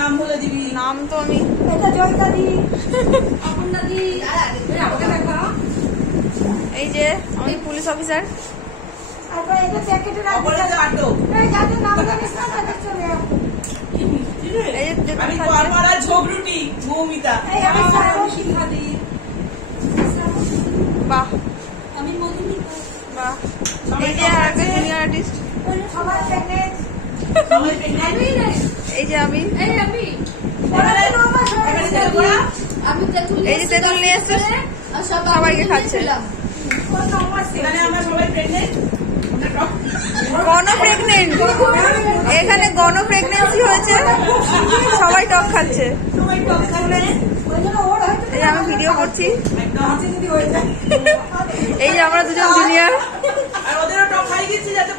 নাম বলে দিবি। নাম তো আমি এটা জয়িতা দি, অপর্ণা দি, এই যে আমি পুলিশ অফিসার। আর এটা প্যাকেটে রাখবি। অপরাধে আটক। এই যাতে নাম জানিস না তাদের চলে যাবে। এই যে দেখুন আমি খাচ্ছে। পাড়ার ঝগড়ুটি মৌমিতা। এই আমি শ্রাবণী। শিখা দি, বাহ আমি মধুমিতা। বাহ। এই যে আর একটা জুনিয়র আর্টিস্ট। সবাই প্রেগনেন্ট। সবাই প্রেগনেন্ট। এই যে আমি। এই আমি, এখানে ছেলে গোড়া। আমি তেঁতুল এই যে তেঁতুল নিয়ে এসছে, আর সবাইকে খাচ্ছে। এখানে আমরা সবাই প্রেগনেন্ট। গণ প্রেগনেন্ট, এখানে গণ প্রেগনেন্সি হয়েছে, সবাই টক খাচ্ছে। সবাই টক খাবে। এই যে আমি ভিডিও করছি। একদম যদি হয়ে যায়। এই যে আমরা দুজন জুনিয়র। আর ওদেরও টক খাই গেছি যাতে